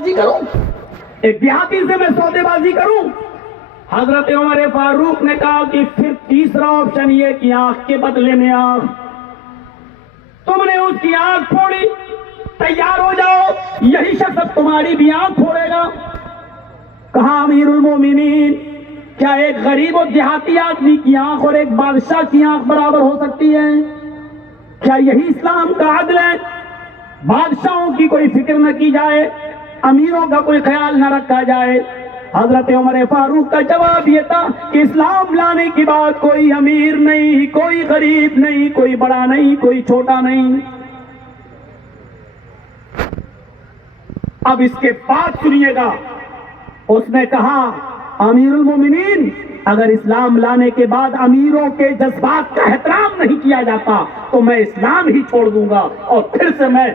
بازی کروں، ایک دیہاتی سے میں سودے بازی کروں؟ حضرت عمر فاروق نے کہا کہ پھر تیسرا آپشن یہ کہ آنکھ کے بدلے میں آنکھ، تم نے اس کی آنکھ پھوڑی، تیار ہو جاؤ، یہی شخص اب تمہاری بھی آنکھ پھوڑے گا۔ کہا امیر المومنین، کیا ایک غریب و دیہاتی آدمی کی آنکھ اور ایک بادشاہ کی آنکھ برابر ہو سکتی ہے؟ کیا یہی اسلام کا عدل ہے؟ بادشاہوں کی کوئی فکر نہ کی جائے، امیروں کا کوئی خیال نہ رکھا جائے۔ حضرت عمر فاروق کا جواب یہ تھا کہ اسلام لانے کی بات کوئی امیر نہیں، کوئی غریب نہیں، کوئی بڑا نہیں، کوئی چھوٹا نہیں۔ اب اس کے بعد سنیے گا، اس نے کہا امیر المومنین، اگر اسلام لانے کے بعد امیروں کے جذبات کا احترام نہیں کیا جاتا تو میں اسلام ہی چھوڑ دوں گا اور پھر سے میں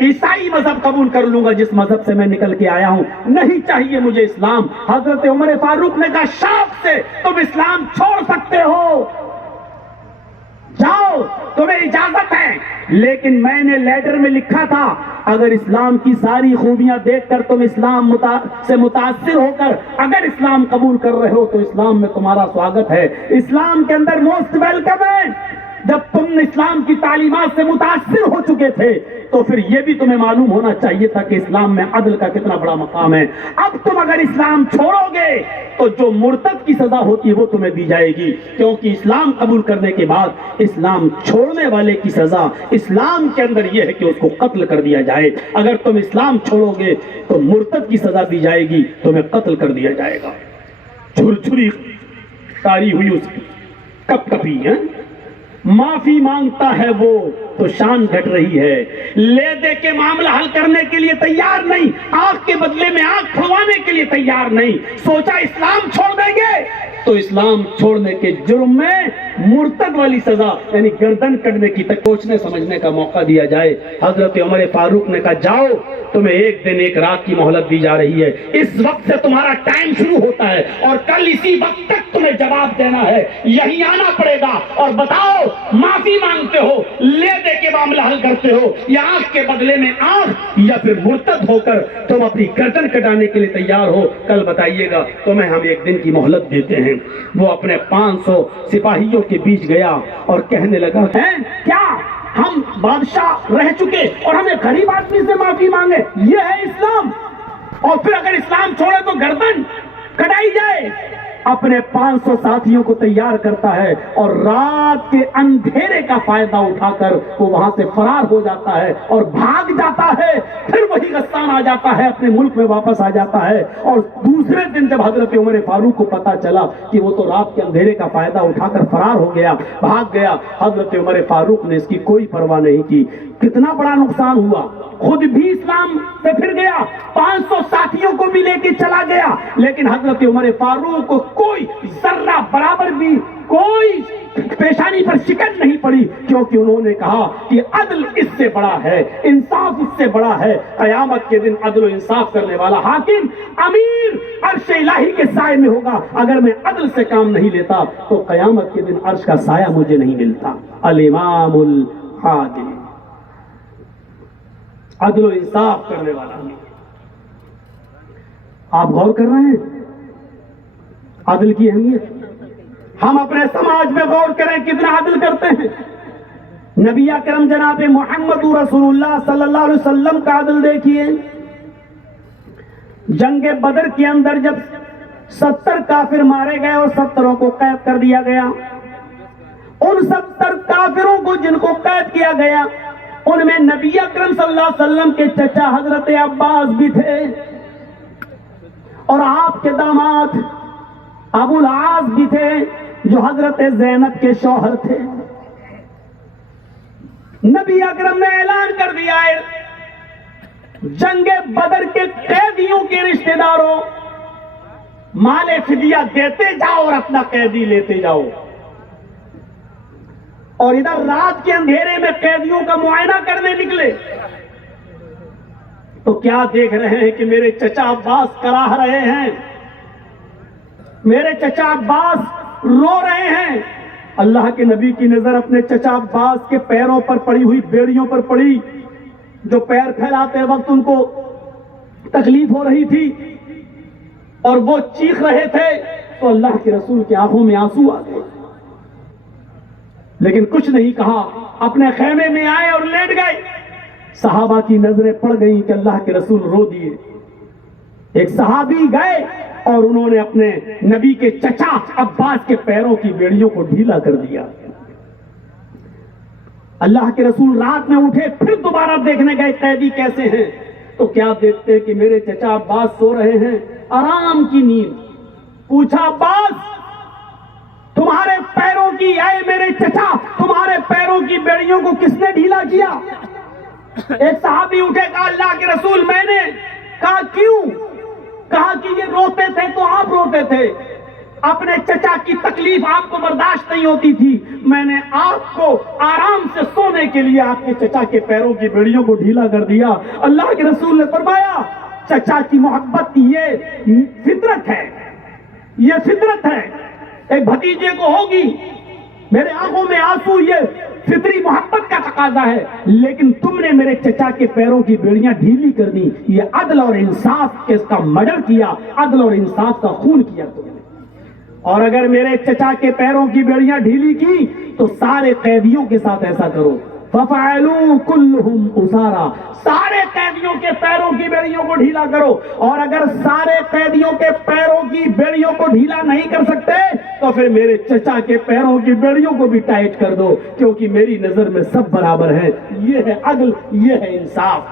عیسائی مذہب قبول کر لوں گا جس مذہب سے میں نکل کے آیا ہوں، نہیں چاہیے مجھے اسلام۔ حضرت عمر فاروق نے کہا شوق سے تم اسلام چھوڑ سکتے ہو، جاؤ، تمہیں اجازت ہے، لیکن میں نے لیٹر میں لکھا تھا اگر اسلام کی ساری خوبیاں دیکھ کر تم اسلام سے متاثر ہو کر اگر اسلام قبول کر رہے ہو تو اسلام میں تمہارا سواگت ہے، اسلام کے اندر موسٹ ویلکم ہے۔ جب تم اسلام کی تعلیمات سے متاثر ہو چکے تھے تو پھر یہ بھی تمہیں معلوم ہونا چاہیے تھا کہ اسلام میں عدل کا کتنا بڑا مقام ہے۔ اب تم اگر اسلام چھوڑو گے تو جو مرتد کی سزا ہوتی ہے وہ تمہیں دی جائے گی، کیونکہ اسلام قبول کرنے کے بعد اسلام چھوڑنے والے کی سزا اسلام کے اندر یہ ہے کہ اس کو قتل کر دیا جائے۔ اگر تم اسلام چھوڑو گے تو مرتد کی سزا دی جائے گی، تمہیں قتل کر دیا جائے گا۔ چھری کاری ہوئی اس کی، کپ کپی ہے، معافی مانگتا ہے وہ تو شان گھٹ رہی ہے، لے دے کے معاملہ حل کرنے کے لیے تیار نہیں، آنکھ کے بدلے میں آنکھ پھڑوانے کے لیے تیار نہیں، سوچا اسلام چھوڑ دیں گے تو اسلام چھوڑنے کے جرم میں مرتد والی سزا یعنی گردن کٹنے کی تک سوچنے سمجھنے کا موقع دیا جائے۔ حضرت عمر فاروق نے کہا جاؤ، تمہیں ایک دن ایک رات کی مہلت دی جا رہی ہے، اس وقت سے تمہارا ٹائم شروع ہوتا ہے اور کل اسی وقت تک تمہیں جواب دینا ہے، یہی آنا پڑے گا اور بتاؤ معافی مانگتے ہو، لے دے کے معاملہ حل کرتے ہو یا آنکھ کے بدلے میں آنکھ، یا پھر مرتد ہو کر تم اپنی گردن کٹانے کے لیے تیار ہو، کل بتائیے گا، تمہیں ہم ایک دن کی مہلت دیتے ہیں۔ وہ اپنے 500 سپاہیوں کے بیچ گیا اور کہنے لگا کیا ہم بادشاہ رہ چکے اور ہمیں غریب آدمی سے معافی مانگے؟ یہ ہے اسلام؟ اور پھر اگر اسلام چھوڑے تو گردن کٹائی جائے؟ اپنے 500 ساتھیوں کو تیار کرتا ہے اور رات کے اندھیرے کا فائدہ اٹھا کر وہ وہاں سے فرار ہو جاتا ہے اور بھاگ جاتا ہے، پھر وہی غسان آ جاتا ہے، اپنے ملک میں واپس آ جاتا ہے۔ اور دوسرے دن جب حضرت عمر فاروق کو پتا چلا کہ وہ تو رات کے اندھیرے کا فائدہ اٹھا کر فرار ہو گیا، بھاگ گیا، حضرت عمر فاروق نے اس کی کوئی پرواہ نہیں کی۔ کتنا بڑا نقصان ہوا، خود بھی اسلام سے پھر گیا، 500 ساتھیوں کو بھی لے کے چلا گیا، لیکن حضرت عمر فاروق کو کوئی ذرہ برابر بھی کوئی پیشانی پر شکن نہیں پڑی، کیونکہ انہوں نے کہا کہ عدل اس سے بڑا ہے، انصاف اس سے بڑا ہے۔ قیامت کے دن عدل و انصاف کرنے والا حاکم امیر عرش الہی کے سائے میں ہوگا۔ اگر میں عدل سے کام نہیں لیتا تو قیامت کے دن عرش کا سایہ مجھے نہیں ملتا۔ الامام العادل، عدل و انصاف کرنے والا۔ آپ غور کر رہے ہیں عدل کی اہمیت؟ ہم اپنے سماج میں غور کریں کتنا عدل کرتے ہیں۔ نبی اکرم جناب محمد رسول اللہ صلی اللہ علیہ وسلم کا عدل دیکھیے۔ جنگ بدر کے اندر جب 70 کافر مارے گئے اور 70 کو قید کر دیا گیا، ان 70 کافروں کو جن کو قید کیا گیا ان میں نبی اکرم صلی اللہ علیہ وسلم کے چچا حضرت عباس بھی تھے اور آپ کے داماد ابو العاص بھی تھے جو حضرت زینب کے شوہر تھے۔ نبی اکرم نے اعلان کر دیا ہے جنگ بدر کے قیدیوں کے رشتہ داروں مال فدیہ دیتے جاؤ اور اپنا قیدی لیتے جاؤ۔ اور ادھر رات کے اندھیرے میں قیدیوں کا معائنہ کرنے نکلے تو کیا دیکھ رہے ہیں کہ میرے چچا عباس کراہ رہے ہیں، میرے چچا عباس رو رہے ہیں۔ اللہ کے نبی کی نظر اپنے چچا عباس کے پیروں پر پڑی ہوئی بیڑیوں پر پڑی، جو پیر پھیلاتے وقت ان کو تکلیف ہو رہی تھی اور وہ چیخ رہے تھے تو اللہ کے رسول کی آنکھوں میں آنسو آ گئے، لیکن کچھ نہیں کہا، اپنے خیمے میں آئے اور لیٹ گئے۔ صحابہ کی نظریں پڑ گئیں کہ اللہ کے رسول رو دیے۔ ایک صحابی گئے اور انہوں نے اپنے نبی کے چچا عباس کے پیروں کی بیڑیوں کو ڈھیلا کر دیا۔ اللہ کے رسول رات میں اٹھے، پھر دوبارہ دیکھنے گئے قیدی کیسے ہیں، تو کیا دیکھتے کہ میرے چچا عباس سو رہے ہیں آرام کی نیند۔ پوچھا عباس تمہارے پیروں کی، اے میرے چچا تمہارے پیروں کی بیڑیوں کو کس نے ڈھیلا کیا؟ ایک صحابی اٹھے، کہا اللہ کے رسول میں نے۔ کہا کیوں؟ کہا کہ یہ روتے تھے تو آپ روتے تھے، اپنے چچا کی تکلیف آپ کو برداشت نہیں ہوتی تھی، میں نے آپ کو آرام سے سونے کے لیے آپ کے چچا کے پیروں کی بیڑیوں کو ڈھیلا کر دیا۔ اللہ کے رسول نے فرمایا چچا کی محبت یہ فطرت ہے، یہ فطرت ہے، ایک بھتیجے کو ہوگی، میرے آنکھوں میں آنسو، یہ فطری محبت کا تقاضا ہے، لیکن تم نے میرے چچا کے پیروں کی بیڑیاں ڈھیلی کر دی، یہ عدل اور انصاف کے اس کا مرڈر کیا، عدل اور انصاف کا خون کیا تم نے۔ اور اگر میرے چچا کے پیروں کی بیڑیاں ڈھیلی کی تو سارے قیدیوں کے ساتھ ایسا کرو، فَفَعَلُوا كُلُّهُمْ أُسَارًا، سارے قیدیوں کے پیروں کی بیڑیوں کو ڈھیلا کرو۔ اور اگر سارے قیدیوں کے پیروں کی بیڑیوں کو ڈھیلا نہیں کر سکتے تو پھر میرے چچا کے پیروں کی بیڑیوں کو بھی ٹائٹ کر دو، کیونکہ میری نظر میں سب برابر ہیں۔ یہ ہے عدل، یہ ہے انصاف،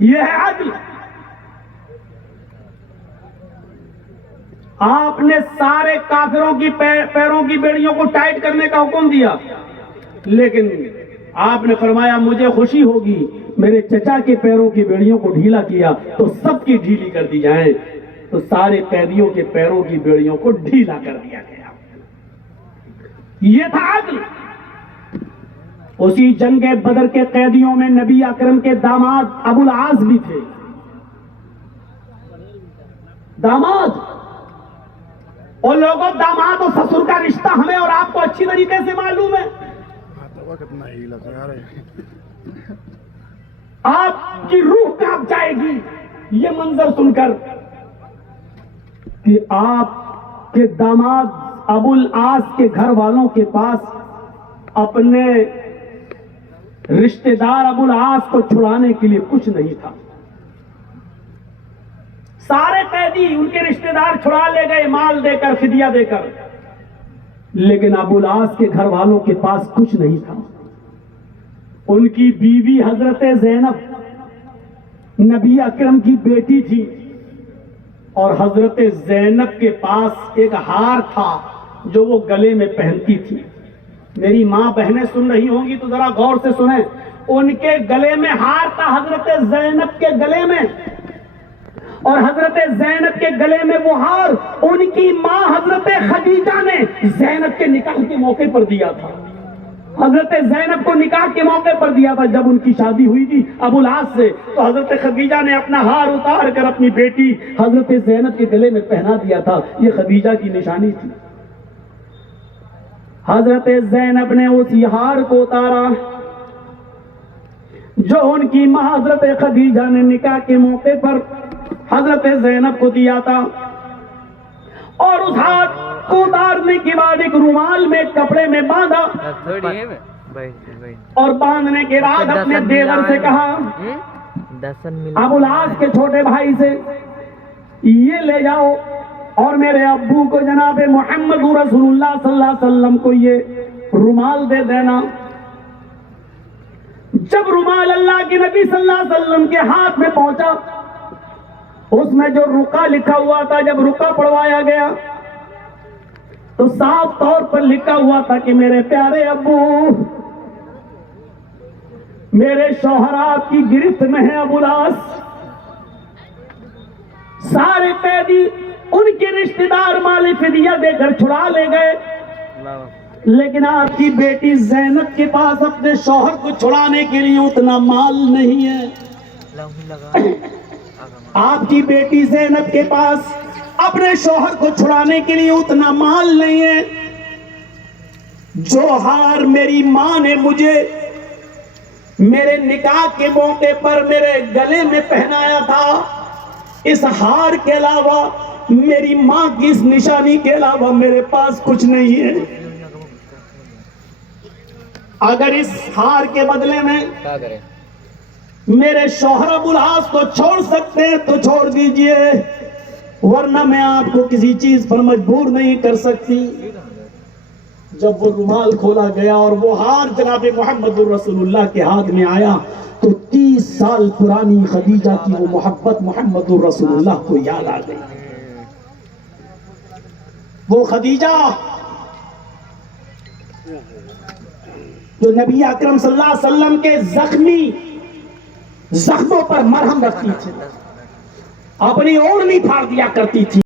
یہ ہے عدل۔ آپ نے سارے کافروں کی پیروں کی بیڑیوں کو ٹائٹ کرنے کا حکم دیا، لیکن آپ نے فرمایا مجھے خوشی ہوگی میرے چچا کے پیروں کی بیڑیوں کو ڈھیلا کیا تو سب کی ڈھیلی کر دی جائیں، تو سارے قیدیوں کے پیروں کی بیڑیوں کو ڈھیلا کر دیا گیا۔ یہ تھا عدل۔ اسی جنگ بدر کے قیدیوں میں نبی اکرم کے داماد ابو العاص بھی تھے۔ داماد، اور لوگوں داماد اور سسر کا رشتہ ہمیں اور آپ کو اچھی طریقے سے معلوم ہے۔ آپ کی روح کانپ جائے گی یہ منظر سن کر کہ آپ کے داماد ابو العاص کے گھر والوں کے پاس اپنے رشتہ دار ابو العاص کو چھڑانے کے لیے کچھ نہیں تھا۔ سارے قیدی ان کے رشتہ دار چھڑا لے گئے مال دے کر، فدیہ دے کر، لیکن ابو العاص کے گھر والوں کے پاس کچھ نہیں تھا۔ ان کی بیوی حضرت زینب نبی اکرم کی بیٹی تھی، اور حضرت زینب کے پاس ایک ہار تھا جو وہ گلے میں پہنتی تھی۔ میری ماں بہنیں سن رہی ہوں گی تو ذرا غور سے سنیں، ان کے گلے میں ہار تھا، حضرت زینب کے گلے میں، اور حضرت زینب کے گلے میں وہ ہار ان کی ماں حضرت خدیجہ نے زینب کے نکاح کے موقع پر دیا تھا۔ حضرت زینب کو نکاح کے موقع پر دیا تھا جب ان کی شادی ہوئی تھی ابو العاص سے، تو حضرت خدیجہ نے اپنا ہار اتار کر اپنی بیٹی حضرت زینب کے گلے میں پہنا دیا تھا۔ یہ خدیجہ کی نشانی تھی۔ حضرت زینب نے اس ہار کو اتارا جو ان کی ماں حضرت خدیجہ نے نکاح کے موقع پر حضرت زینب کو دیا تھا، اور اس ہار کو اتارنے کے بعد ایک رومال میں کپڑے میں باندھا، اور باندھنے کے بعد اپنے دیور سے کہا، ابو العاص کے چھوٹے بھائی سے، یہ لے جاؤ اور میرے ابو کو جناب محمد رسول اللہ صلی اللہ علیہ وسلم کو یہ رومال دے دینا۔ جب رومال اللہ کے نبی صلی اللہ علیہ وسلم کے ہاتھ میں پہنچا، اس میں جو رقعہ لکھا ہوا تھا، جب رقعہ پڑھوایا گیا تو صاف طور پر لکھا ہوا تھا کہ میرے پیارے ابو، میرے شوہر آپ کی گرفت میں ہیں ابو العاص۔ سارے قیدی ان کے رشتہ دار مال فدیہ دے کر چھڑا لے گئے، لیکن آپ کی بیٹی زینب کے پاس اپنے شوہر کو چھڑانے کے لیے اتنا مال نہیں ہے۔ آپ کی بیٹی زینب کے پاس اپنے شوہر کو چھڑانے کے لیے اتنا مال نہیں ہے۔ جو ہار میری ماں نے مجھے میرے نکاح کے موقع پر میرے گلے میں پہنایا تھا، اس ہار کے علاوہ میری ماں کی اس نشانی کے علاوہ میرے پاس کچھ نہیں ہے۔ اگر اس ہار کے بدلے میں میرے شوہر ابو العاص کو چھوڑ سکتے ہیں تو چھوڑ دیجئے، ورنہ میں آپ کو کسی چیز پر مجبور نہیں کر سکتی۔ جب وہ رومال کھولا گیا اور وہ ہار جناب محمد الرسول اللہ کے ہاتھ میں آیا تو 30 سال پرانی خدیجہ کی وہ محبت محمد الرسول اللہ کو یاد آ گئی۔ وہ خدیجہ جو نبی اکرم صلی اللہ علیہ وسلم کے زخموں پر مرہم رکھتی تھی، اپنی اوڑھنی پھاڑ دیا کرتی تھی۔